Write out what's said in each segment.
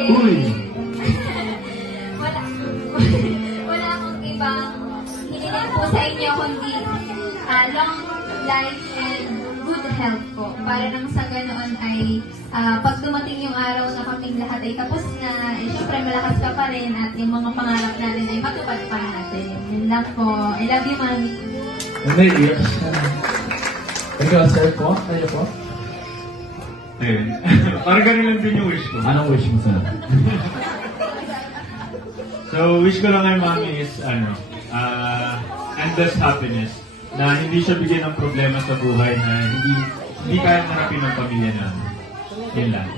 Uy! Wala akong ibang hiniling po sa inyo kundi long life and good health po. Para nang sa ganoon ay pag dumating yung araw na kaming lahat ay tapos na, syempre malakas ka pa rin at yung mga pangarap natin ay matupad pa natin. Yun lang po. I love you, Mami. Ano yung ikaw, sir po? Tayo po? Ayun. Parang ganun lang din yung wish ko. Anong wish mo, sir? So, wish ko lang kay Mami is, endless happiness. Na hindi siya bigyan ng problema sa buhay na hindi kaya harapin ng pamilya namin. Yun lang.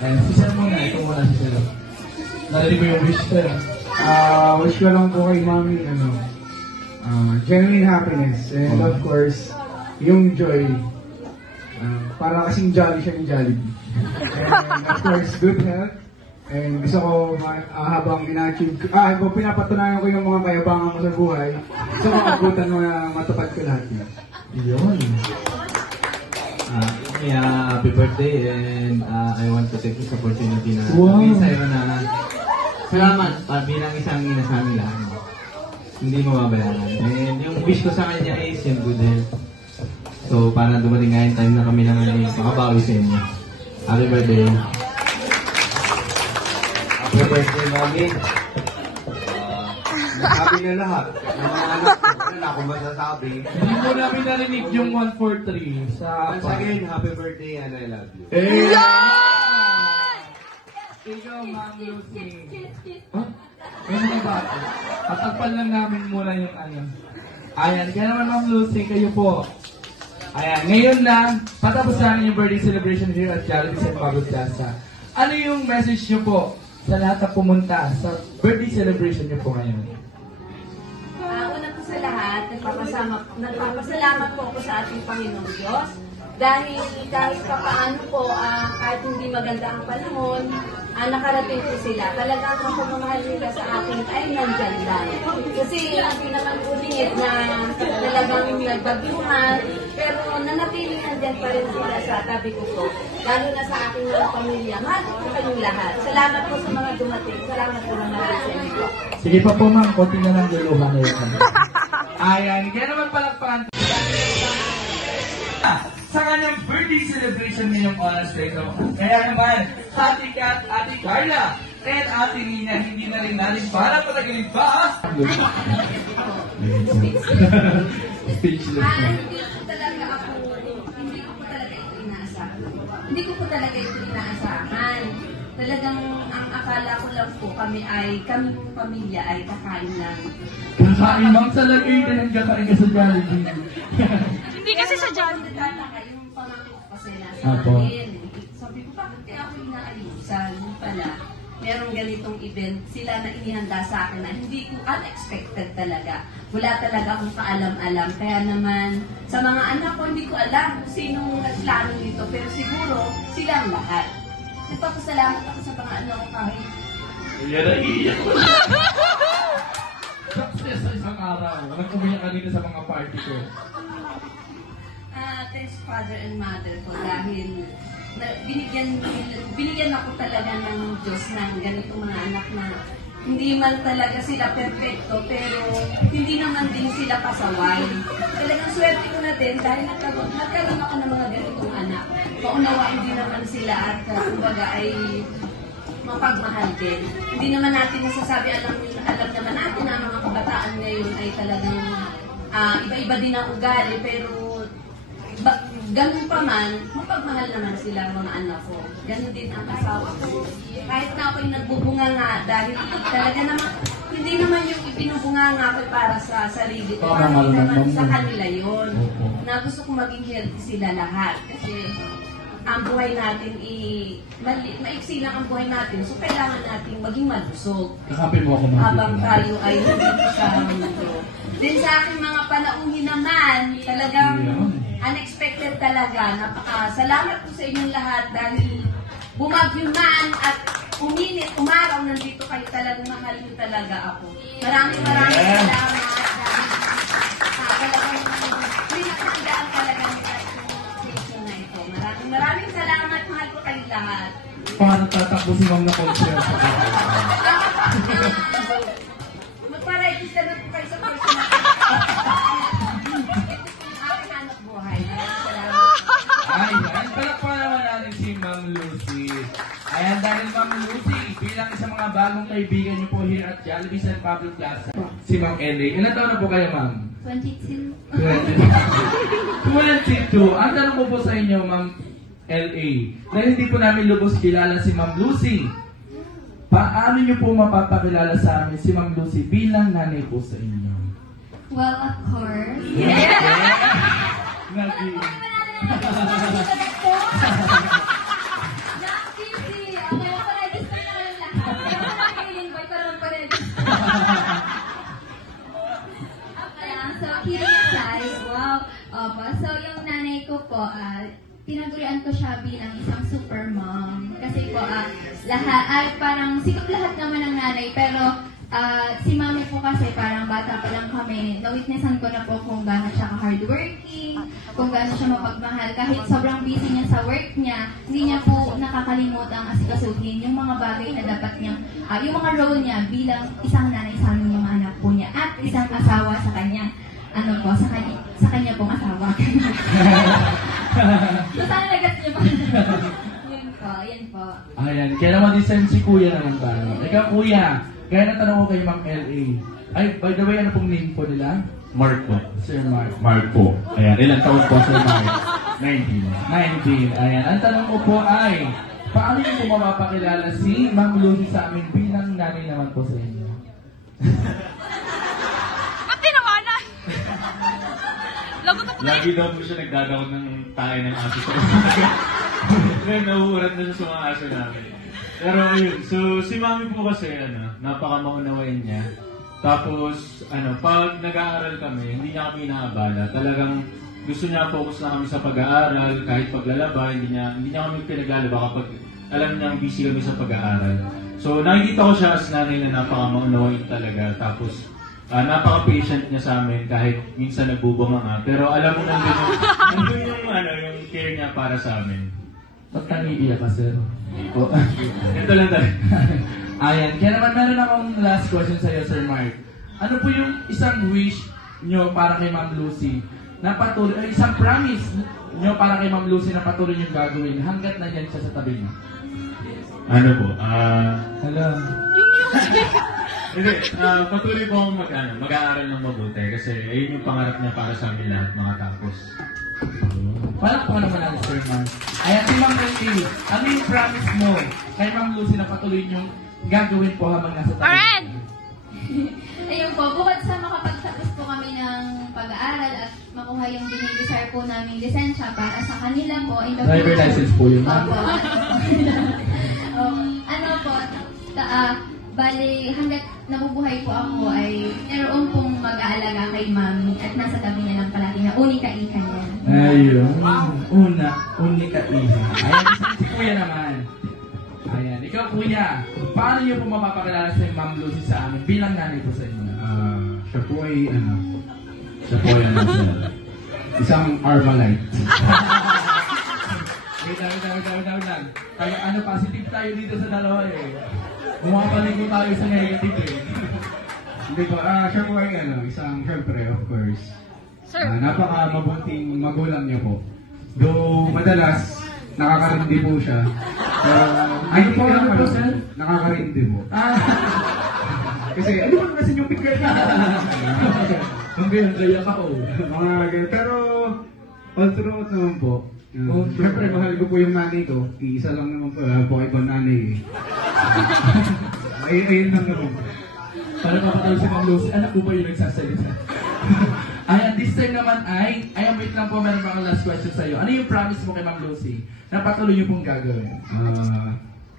Si sir muna, ito muna si sir. Narinig mo yung wish, sir. Wish ko lang po kay Mami, genuine happiness. And of course, yung joy. Para kasing jolly siya ng Jollibee. And of course, good health. And gusto ko, habang ina-achieve ko, pinapatunayan ko yung mga kayabangan ko sa buhay, gusto ko makabutan mo na matupad ko lahat yun. Yun. Happy birthday and I want to take this opportunity na wow. sabihin sa'yo na salamat bilang isang ina sa amin lahat. Hindi mo mabayaran. And yung wish ko sa kanya is yung good health. So, para dumating nga yung time na kami lang ay makabawi sa inyo. Happy birthday. Happy birthday, Mami. Nasabi na lahat. Ang mga anak ko, wala na akong masasabi. Hindi mo namin narinig yung 143 sa... Once again, happy birthday and I love you. Eh! Ikaw, Ma'am Lucy. Huh? Ano mga bata? Patagpan lang namin muna yung ano. Ayan, kaya naman Ma'am Lucy, kayo po. Ayan, ngayon na, patapos namin yung birthday celebration here at Jollibee St. Pablo Plaza. Ano yung message nyo po sa lahat na pumunta sa birthday celebration niyo po ngayon? Una po sa lahat, nagpapasalamat po ako sa ating Panginoong Diyos dahil kahit paano po, kahit hindi maganda ang panahon, nakarating po sila. Talagang ang pagmamahal nila sa akin ay nandyan lang. Kasi hindi naman ulit na talagang nagbagyuhan, pero nanatiling nandyan pa rin sila sa tabi ko po. Lalo na sa aking mga pamilya. Mahal po kayong lahat. Salamat po sa mga dumating. Salamat po mga nasa. Sige pa po ma'am, konti na lang luluhan na yun. Ayan, kaya naman palakpakan. Sa kanyang birthday celebration ngayong oras na ito. Kaya naman, Ate Kat, Ate Carla, and Ate Nina, hindi na rin natin para patagalin pa. Speechless na. Hindi ko po talaga ito inaasahan. Talagang ang akala ko lang po kami pamilya ay kakain lang. Kakain bang sa lagay ka ng kakain ka sa Jollibee? Hindi kasi sa Jollibee. Yung pamangkin ko kasi nasa akin. Sabi ko, bakit kaya ako inaayusan? Yung pala, merong ganitong event, sila na inihanda sa akin na hindi ko unexpected talaga. Wala talaga akong kaalam-alam. Kaya naman, sa mga anak ko, hindi ko alam kung sinong nagplano nito. Pero siguro, silang lahat. Nagpapasalamat ako sa mga anak ko kahit. Yan na iiyak ko. Success sa isang araw. Nag-umiyak ka dito sa mga party ko. Thanks Father and Mother ko dahil binigyan ako talaga ng Diyos ng ganitong mga anak na hindi man talaga sila perfecto pero hindi naman din sila pasaway. Talagang swerte ko na din dahil nagkaroon ako ng mga ganitong anak. Paunawain din naman sila at kumbaga ay mapagmahal din. Hindi naman natin nasasabi, alam naman natin na mga kabataan ngayon ay talagang iba-iba din ang ugali pero ganun pa man, mapagmahal naman sila mga anak ko. Ganun din ang asawa ko. Kahit na ako'y nagbubunga nga dahil talaga naman, hindi naman yung ibinubunga nga ako para sa sarili ko. Hindi naman sa kanila yun. Na gusto kong maging healthy sila lahat. Kasi ang buhay natin, maiksi lang ang buhay natin. So kailangan natin maging malusog. Kakapin mo ako mga habang tayo ay nandito sa mundo. Then sa aking mga panauhin naman, talagang unexpected talaga. Napakasalamat po sa inyong lahat dahil bumagyo man at uminit, umaraw, nandito kayo talagang mahal niyo talaga ako. Maraming salamat dahil talagang pinakandaan talaga nila itong station na ito. Maraming salamat, mahal ko kayo lahat. Parang tatakbo si ma'am na concert. Magpa-register na po kayo sa personal. Aking hanap buhay. Salamat. Ay, palakpakan naman natin si Ma'am Lucy. Ayan, dahil Ma'am Lucy, bilang isang mga bagong kaibigan niyo po here at Jollibee San Pablo Plaza, si Ma'am Ellie. Ilan taon na po kayo, Ma'am? 22. 22. Ang tanong ko po sa inyo, Ma'am L.A. Dahil hindi po namin lubos kilala si Ma'am Lucy, paano niyo po mapapakilala sa amin si Ma'am Lucy bilang nanay po sa inyo? Well, of course. Nag- Nakakiti. Okay, mag-register na lang lahat. Kaya ko nakikiling boy, pero mag-register. Ayan, so kidding aside, wow. Opo, so yung nanay ko po, tinagurian ko siya bilang isang super mom. Kasi po, parang sikap lahat naman ng nanay, pero si mami po kasi parang bata pa lang kami, na-witnessan ko na po kung gaano siya ka-hardworking, kung gaano siya mapagmahal. Kahit sobrang busy niya sa work niya, hindi niya po nakakalimutang asikasuhin yung mga bagay na dapat niya, yung mga role niya bilang isang nanay sa aming mga anak po niya at isang asawa sa kanya. Sa kanya pong asawa. So, sana nagat niyo po. Yan po. Ayan, kaya naman din si Kuya naman tayo. Ikaw, Kuya, kaya natanong ko kay Ma'am L.A. Ay, by the way, ano pong name po nila? Mark po. Sir Mark. Mark po. Ayan, ilang taon po, Sir Mark? 19. Ayan, ang tanong ko po ay, paano niyo po mapapakilala si Ma'am Lucy sa amin bilang nanay naman po sa inyo? Ba't tinawanan? Lagot ako na Lagi daw po siya nagdadawag ng tayo ng aso sa Ngayon, nauurat na siya sa mga aso namin. Pero ayun, so si Mami po kasi, napaka-maunawain niya. Tapos, pag nag-aaral kami, hindi niya kami inaabala. Talagang gusto niya focus na kami sa pag-aaral, kahit paglalaba, hindi niya kami pinaglalaba kapag alam niyang busy kami sa pag-aaral. So, nakikita ko siya as nanay na napaka-maunawain talaga. Tapos, napaka-patient niya sa amin kahit minsan nagbubunga nga. Pero alam mo nandun yung care niya para sa amin. Ba't kang iiyak ka, sir? Oh, ito lang tayo. Ayan, kaya naman meron akong last question sa iyo, Sir Mark. Ano po yung isang wish nyo para kay Ma'am Lucy na patuloy, isang promise nyo para kay Ma'am Lucy na patuloy yung gagawin hanggat nandiyan siya sa tabi niyo? Ano po? Hello. Hindi, patuloy po akong mag-aaral ng mabuti kasi ayun yung pangarap niya para sa amin lahat makatapos. Walang po naman ang Sir Mark. Ayan, si Ma'am Lucy, ano yung promise mo kay Ma'am Lucy na patuloy yung gagawin po habang nasa tabi? Karen! Ayun po, bukod sa makapagtapos po kami ng pag-aaral at makuha yung dinidesire po namin lisensya para sa kanila po in the Driver future. license po yun, ma'am. Opo. Bali, hanggat nabubuhay po ako ay meron pong mag-aalaga kay mami at nasa tabi niya lang palagi na unika-ika niya. Ayun. Unika iha. Ayan, si Kuya naman. Ayan, ikaw Kuya, paano niyo po mapapakilala sa Ma'am Lucy sa amin bilang nanay po sa inyo? Siya po ay, isang Armalite. Wait lang. Kaya positive tayo dito sa dalawa eh. Bumabalik ko tayo sa negative eh. Hindi po, siya po ay, syempre, of course. Sir. Napaka-mabuting magulang niya po. Though, madalas, nakakarindi po siya. Pero, Ano po, sir? Nakakarindi po. Kasi, ano ba kasi yung bigay ka? Kaya ka oh. Mga ganun. Pero, all throughout naman po. Siyempre, mahal ko po yung nanay ko. Isa lang naman po. Wala po ibang nanay eh. Ayun lang naman. Para mapatawag si Ma'am Lucy, anak ko ba yung nagsasalita? Ayan, this time naman wait lang po, meron akong last question sa iyo. Ano yung promise mo kay Ma'am Lucy na patuloy yung pong gagawin?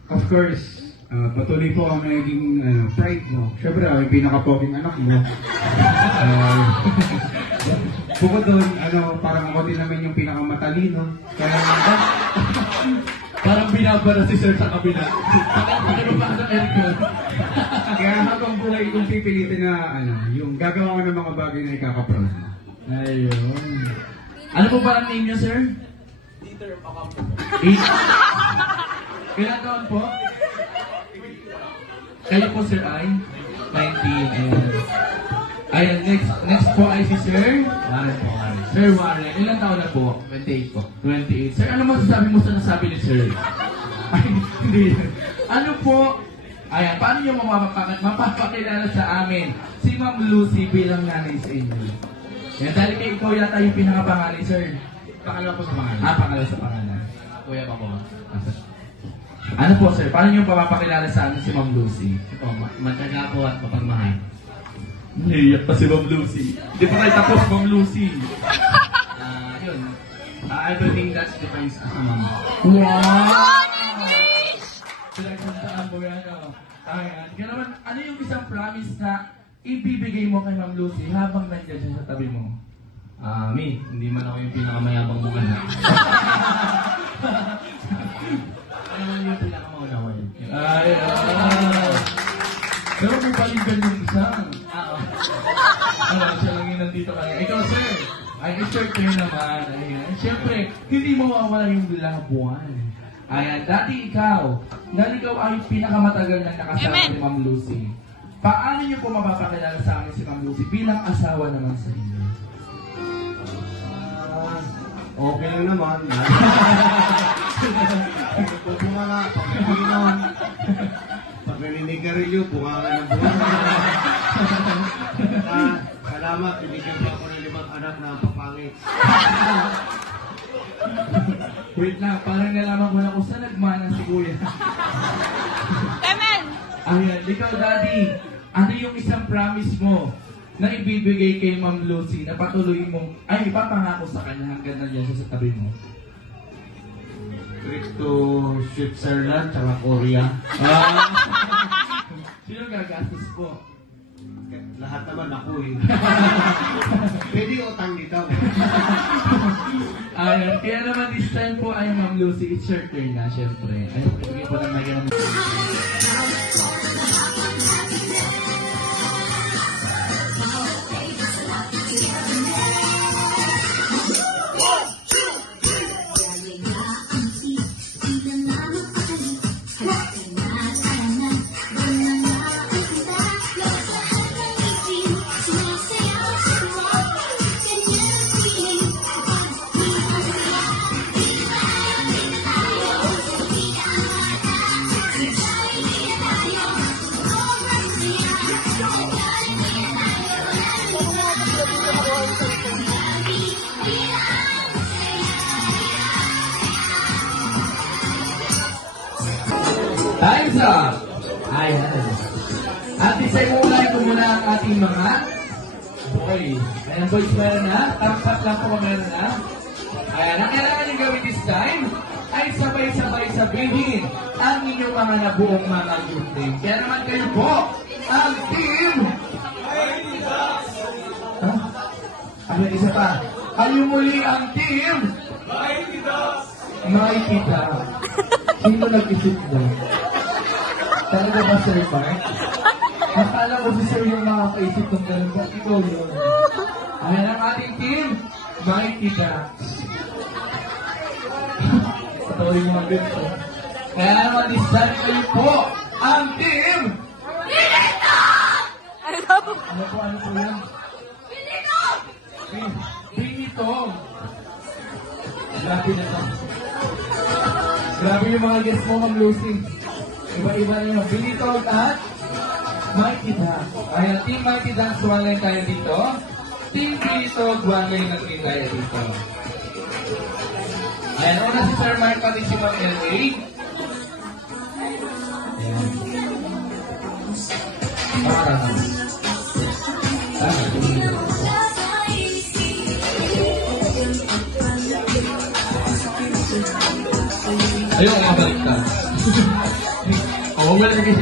Of course, patuloy po ang naging pride mo. Siyempre, ako yung pinaka-poking anak mo. Bukod doon, parang ako din naman yung pinaka-matalino. Kaya Parang binabara si Sir sa kabila. Ano ba sa aircon? kaya habang buhay kong pipilitin na yung gagawa ko ng mga bagay na ikaka-proud mo. Ayun. Ano po parang name niyo, sir? Dieter Macampo. Ilan taon po? Kayo po, sir, ay? 19. Ayan, next po ay si Sir? Warren po, Warren. Sir Warren. Ilan taon na po? 28 po. 28. Sir, ano masasabi mo sa nasabi ni Sir? Ay, hindi. Ano po? Ayan, paano nyo mapapakilala sa amin si Ma'am Lucy bilang nanay sa inyo? Yan, dahil kay ikaw yata yung pinakapangalan, Sir. Pangalawa po sa pangalan. Pangalan sa pangalan. Kuya pa po. Ano po, Sir? Paano nyo papapakilala sa amin si Ma'am Lucy? Ito, matyaga po at mapagmahal. Naiyak pa si Ma'am Lucy. Hindi pa tayo tapos, Ma'am Lucy. Yun. Everything that defines as a mom. Wow! Pinagsantaan mo yan, oh. Ayan. Kaya naman, ano yung isang promise na ibibigay mo kay Ma'am Lucy habang nandiyan siya sa tabi mo? Mi, hindi man ako yung pinakamayabang mong anak. Ano man yung pinakamaunawa yun? Ay, pero may balikan yung isang. Ano, siya lang yung nandito kanya. Ikaw, sir, ay i-shirt kayo naman. Ayan. Siyempre, hindi mawawala yung labuan. Ayan, dati ikaw, dahil ikaw ay pinakamatagal na nakasama Amen. ni Ma'am Lucy. Paano niyo po mapapakilala sa amin si Ma'am Lucy bilang asawa naman sa inyo? Okay lang naman. Bumanga, pagkakinon. Pag naninigarilyo, bunganga ng bunganga. Salamat, binigyan pa ako ng 5 anak na papangit. Wait lang, parang nalaman ko na kung saan nagmana si Kuya. Amen! Ayan, ikaw, Daddy, ano yung isang promise mo na ibibigay kay Ma'am Lucy na patuloy mong, ay, ipapangako sa kanya hanggang nandiyan siya sa tabi mo? Trip to Switzerland, tsaka Korea. Sino gagastos po? Lahat naman ako eh. Pwede utang dito. Ayan, kaya naman this time po ay Ma'am Lucy, it's your turn na, syempre. Ayun, ibigay po ng nagyan. Time's up! Ayan. At isay muna ko muna ang ating mga boys. Ayan, boys, meron na. Thumbs up lang po meron na. Ayan, ang kailangan nyo gawin this time ay sabay-sabay sabihin ang inyong mga nabuong mga good name. Kaya naman kayo po, ang team! Ano, isa pa. Kayo muli ang team! Mighty Ducks. Sino nag-isip na? Talaga ba, Sir Mark? Nakala ko si Sir yung makakaisip ng ganun. Ba't ikaw yun? Ayan ang ating team, Mighty Ducks. Patuloy mga ganito. Kaya naman, this time kayo po, ang team! Ano po yan? Binitong! Grabe na to. Grabe yung mga guests mo, Ma'am Lucy. Iba-iba na yun. Binitog at Mighty Ducks. Ayan, Team Mighty Ducks, one line tayo dito. Team Binitog, one line na din tayo dito. Ayan, una si Sir Mark, pati si Ma'am L.A. Ayan. Ayun, nga balik ka. Oo, wala na kasi.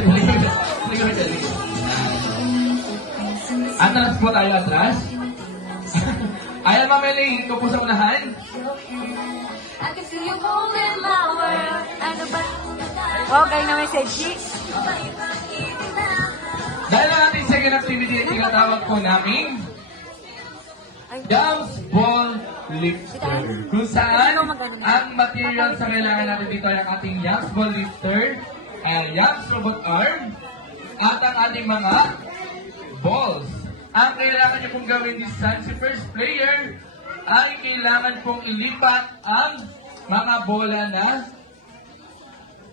Atras po tayo, atras. Ayan, Ma'am Elaine, ikaw po sa unahan. Okay na message. Dahil ang ating second activity ay tinatawag po namin Yams Ball Lifter. Kung saan, ang material sa kailangan natin dito ay ang ating Yams Ball Lifter, Yams Robot Arm, at ang ating mga balls. Ang kailangan niyo pong gawin ni San, si first player, ay kailangan pong ilipat ang mga bola na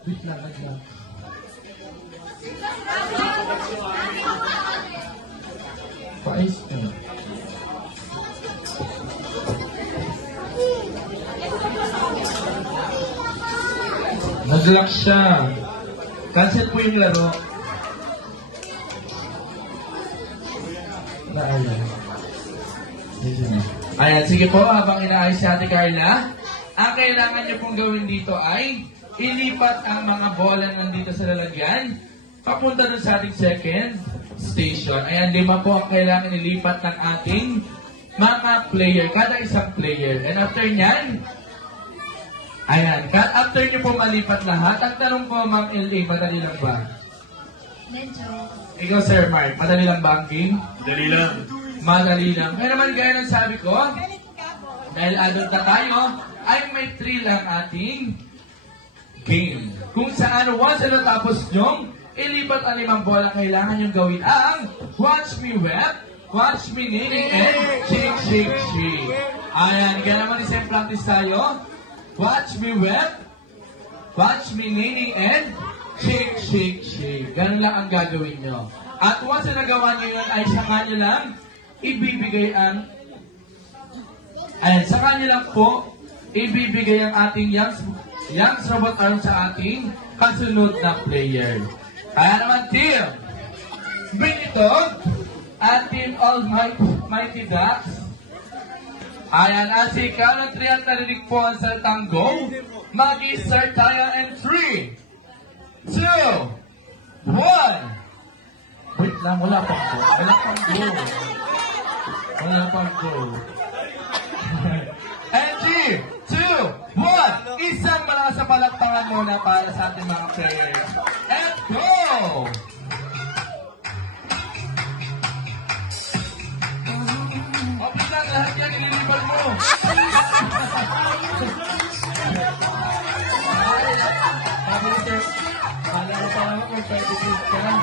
wait lang. Pais ka. Nag-lock siya. Cancel po yung laro. Ayan, sige po, habang inaayos si Ate Carla, ang kailangan niyo pong gawin dito ay ilipat ang mga bola nandito sa lalagyan papunta dun sa ating second station. Ayan, 5 po ang kailangan ilipat ng ating mga player, kada isang player. And after nyan, ayan, after nyo po malipat lahat, ang tanong po, Ma'am LA, madali lang ba? Medyo. Ikaw, Sir Mark, madali lang ba ang game? Dali lang. Madali lang. Kaya naman gaya ng sabi ko, dahil adult na tayo, ay may thrill ang ating game. Kung saan, once na natapos nyong, ilipat ang 5 bola, kailangan nyong gawin ang Watch Me Web, Watch Me Nini, and Shake, Shake, Shake. Ayan, kaya naman isang practice tayo. Watch Me Web, Watch Me Nini, and Shake, Shake, Shake. Ganun lang ang gagawin nyo. At once na nagawa nyo yun, ay saka nyo lang ibibigay ang sa kanya lang po ibibigay ang ating Yams Robot Arm sa ating kasunod na player. Kaya naman team Binitog at team Almighty Ducks. Ayan, as ikaw ng 3 at narinig po ang salitang go, mag-i-start tayo in 3, 2, 1. Wait lang, wala pang go. Wala pang go. Wala pang go. And 3, 2, 1. Isang malakas sa palakpangan muna para sa ating mga players. And go! Open lang, lahat yan, ililipan mo. Sabi ni Sir, kala ko pa naman kung pwede ka lang.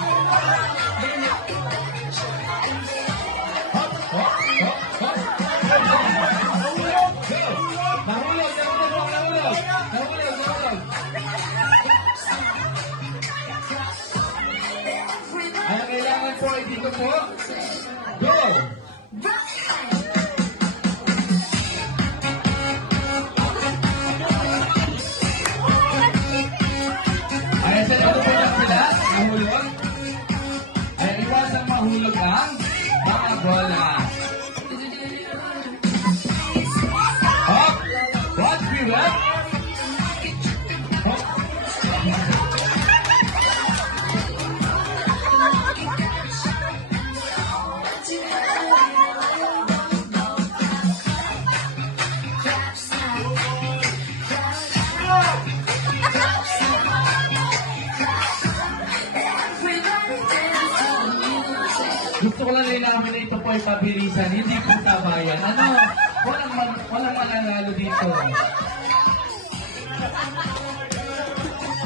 Ang kailangan po ay dito po. Go! Ayan, sa ito po lang sila. Mahulog. Ayan, iwasang mahulog ang mga bola. Hop! Watch me, what? Hop! Gusto ko lang nilalaman na ito po ay pabilisan, hindi po tabayan. Ano? Walang mananalo dito.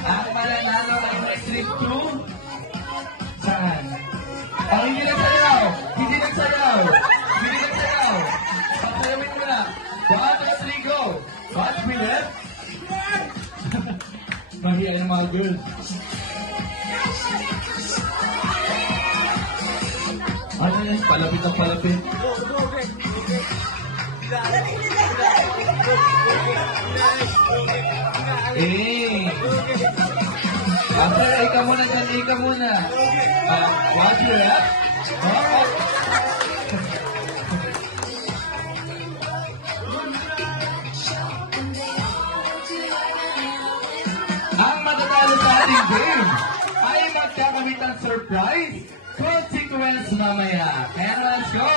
Ang mananalo ay may trip to saan? Ang hindi nagsayaw! Hindi nagsayaw! Hindi nagsayaw! Pagsayawin mo na! 1, 2, 3, go! Watch me left! Mahiya ng mga girls. Ano yan? Palapit ang palapit. After, ika muna dyan, ika muna. Watch your rep. Ang matatalo sa ating game ay magkakamit ang surprise consequence mamaya. And let's go!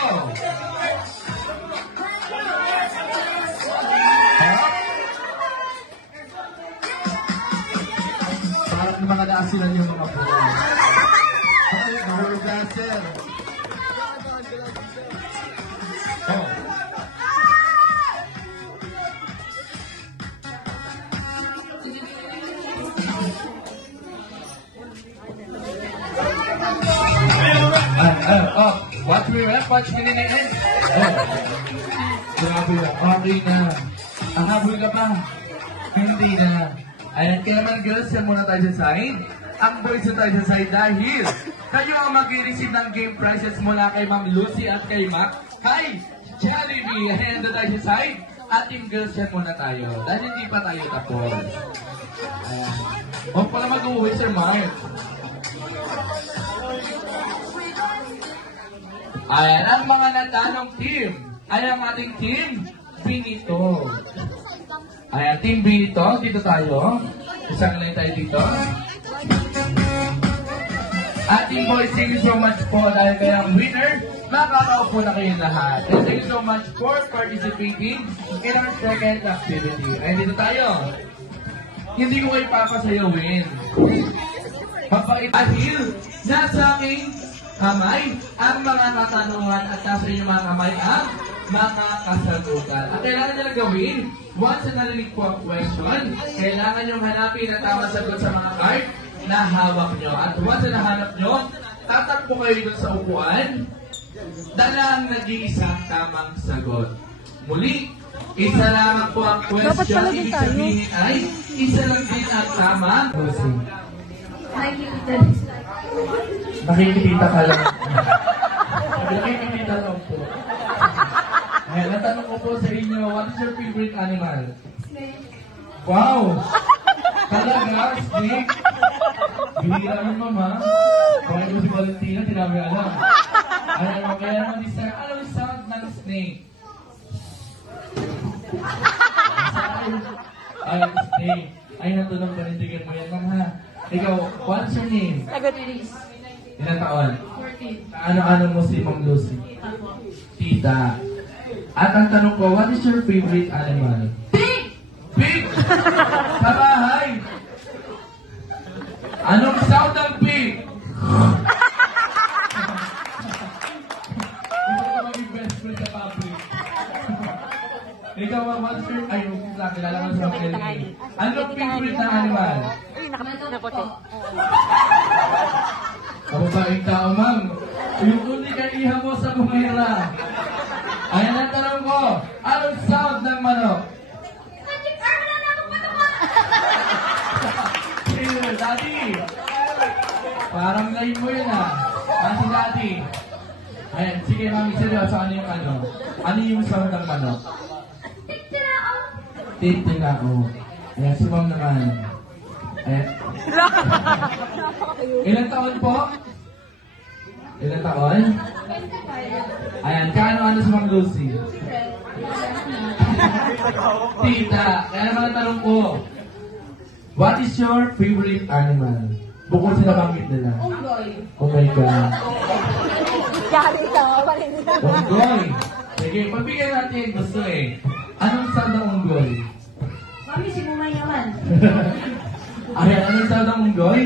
Parang mga naasilan yung mga po. Ay, mahulog dancer. Oh. me, wala. Punch me na yun. Grabe na. Okay na. Ang habol ka pa. Hindi na. Ayan, kaya naman girls, yan muna tayo sa side. Ang boys na tayo sa side dahil kayo ang mag-receive ng game prizes mula kay Ma'am Lucy at kay Mac. Kay Jollibee. Ayan, doon tayo sa side. At yung girls, yan muna tayo. Dahil hindi pa tayo tapos. Ayan. Huwag pala mag-uwi, Sir Mark. Ayan, ang mga natanong team ay ang ating team Binito. Ayan, team Binito, dito tayo. Isang line tayo dito. Ating boys, thank you so much po dahil kayang winner. Makakaupo na kayo lahat. And thank you so much for participating in our second activity. Ayan, dito tayo. Hindi ko kayo papasayawin. Papait dahil nasa aking kamay ang mga katanungan at nasa inyong mga kamay ang mga kasagutan. At kailangan nyo na gawin, once na narinig po ang question, kailangan nyo hanapin na tama sagot sa mga card na hawak nyo. At once na nahanap nyo, tatakbo kayo dun sa upuan, dala ang nag-iisang tamang sagot. Muli, isa lamang po ang question, ibig sabihin ay isa lang din ang tama. Nakikita ka lang. Nakikita lang po. Ayan, natanong ko po sa inyo, what is your favorite animal? Snake. Wow! Talaga, snake? Bihira mo, mama. Kaya mo si Valentina, tinabi alam. Ayan, kaya naman isa, ano yung sound ng snake? Ay, snake. Ay, natanong panindigan mo yan, mama. Ikaw, what's your name? Ilang taon? 14. Ano-ano mo si Ma'am Lucy? Tita. At ang tanong ko, what is your favorite animal? Pig! Pig! Sa bahay! Anong sound ng pig? Gusto ko maging best friend sa public. Ikaw, what is your... Ay, kilala ko sa mga kailangan. Anong favorite na animal? Manok po. Kababaeng tao, ma'am. Yung uli ka iha mo sa bumira. Ayan ang tanong ko. Anong sound ng manok? Magic arm na na akong manok. Sige, Daddy. Parang line mo yun ah. Si Daddy. Ayan, sige mami, seryoso. Ano yung ano? Ano yung sound ng manok? Tiktirao. Tiktirao. Ayan, si ma'am naman. Ayan. Ilang taon po? Ilang taon? Ayan, kaano-ano si Ma'am Lucy? Tita, kaya naman ang tanong ko, what is your favorite animal? Bukod sa nabanggit nila. Unggoy. Oh my God. Unggoy. Unggoy. Sige, pagbigyan natin yung gusto eh. Anong sound ng unggoy? Mami, si Mumay naman. Ayan, anong sound ng unggoy?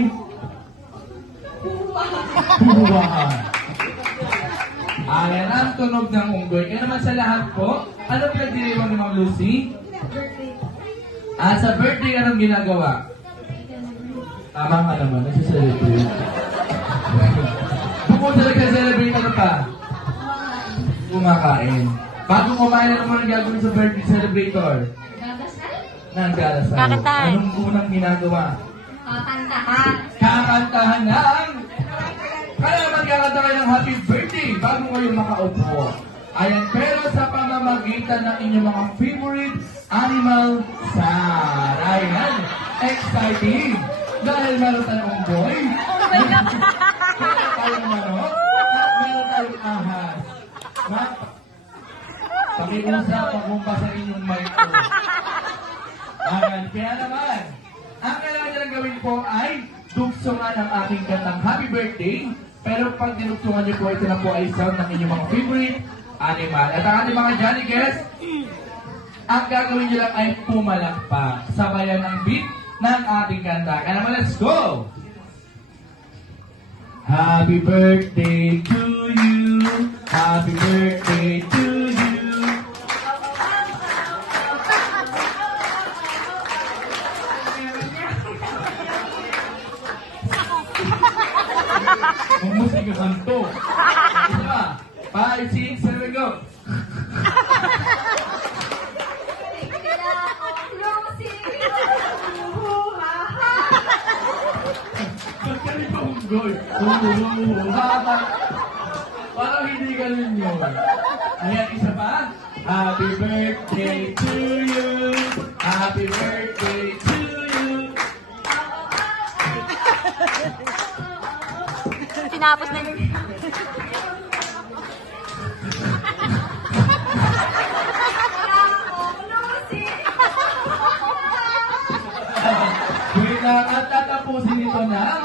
Buwahan. Ayan ang tunog ng unggoy. Kaya naman sa lahat po, ano pinagdiriwang ni Ma'am Lucy? Sa birthday, anong ginagawa? Tama ka naman, nagsi-celebrate. Bukod sa nagsi-celebrate, ano pa? Kumakain. Bago kumain, ano mo nang gagawin sa birthday celebrator? Nang galasal. Kakantahan. Anong unang ginagawa? Kantahan. Kakantahan ng... Kaya magkakanta kayo ng happy birthday bago kayo makaupo. Ayan, pero sa pamamagitan ng inyong mga favorite animal sa Ryan. Exciting! Dahil meron tayong unggoy, meron tayong manok, at meron tayong ahas. Pakiusap, pagmumpa sa inyong mic ko. Ayan, kaya naman, ang kailangan nyo lang gawin po ay dugsungan ang aking kantang happy birthday. Pero pag dinugtungan nyo po, ito na po ay sound ng inyong mga favorite animal. At ang ating mga Johnny guests, ang gagawin nyo lang ay pumalakpak. Sabayan ang beat ng ating kanta. Kaya naman, let's go! Happy birthday to you. Happy birthday to you. Ang musika kanto. Isa ba? 5, 6, 7, go! Ba't kami pa hunggoy? Parang hindi ganun yun. Ayan, isa pa. Happy birthday to you. Happy birthday to you. Tinapos na yun. Wait lang, at tatapusin ito ng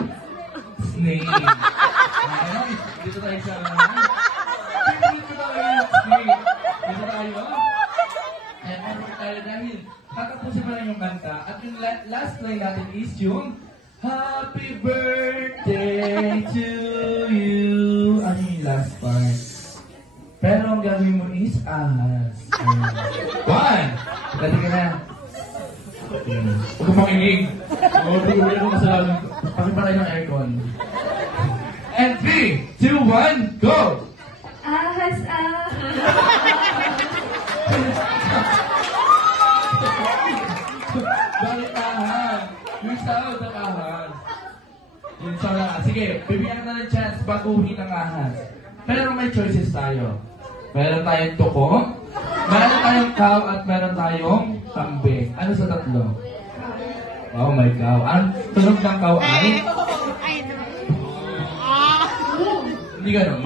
snake. Ayan, dito tayo sa dito tayo yung snake. Dito tayo. Ayan, meron tayo dahil tatapusin pa lang yung kanta. At yung last line natin is yung Happy birthday to you. Ano yung last part? Pero ang gagawin mo is ahas. One! Dati ka na. Huwag kang makinig. Huwag kang masalamin. Pakipalay ng aircon. And 3, 2, 1, go! Ahas, ahas. Bakit ahas? Yung sound ng ahas. Yung sound ng ahas. Sige, bibigyan ka na ng chance baguhin ang ahas. Pero may choices tayo. Meron tayong tuko, meron tayong cow, at meron tayong kambing. Ano sa tatlo? Oh my cow. Ang tunog ng cow ay? Hindi gano'n.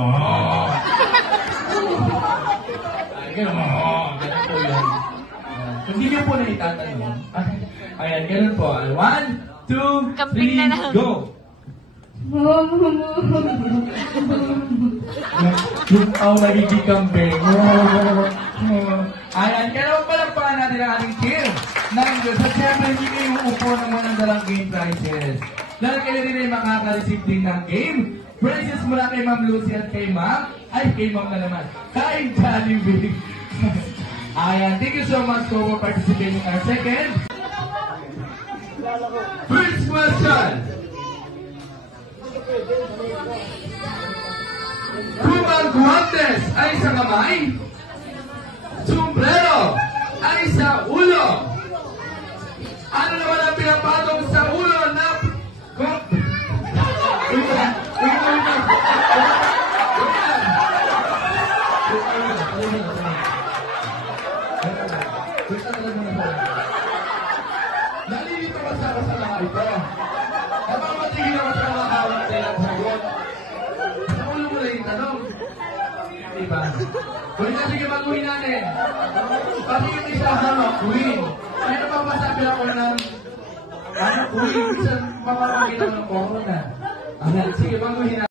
Ay, gano'n. Gano'n po yun. Hindi niyo po na itatanong. Ayan, gano'n po. 1, 2, Kambing na lang. 3, go! Yung tao nagiging kambing. Ayan, kaya naman palagpakan natin ang ating team. Nandiyo, sa siyempre hindi kayo upo ng walang dalang game prizes. Dahil kayo rin ay makaka-receive din ng game prizes mula kay Ma'am Lucy at kay Ma'am, kay Ma'am na naman, kay Jollibee. Ayan, thank you so much for participating in our second. First question. Kung ang guantes ay sa kamay, sombrero ay sa ulo, ano naman ang pinapatong sa ulo na... Nalilito ka sa mga ito. Napamatigil naman sa mga hawak nila ang sagot. Sa ulo mo lang yung tanong. Diba? Kung na sige baguhin natin. Pati yung isa hawak, queen. Ano pa masabi ako ng queen? Isang mapapagin ako ng corona. Sige, baguhin natin.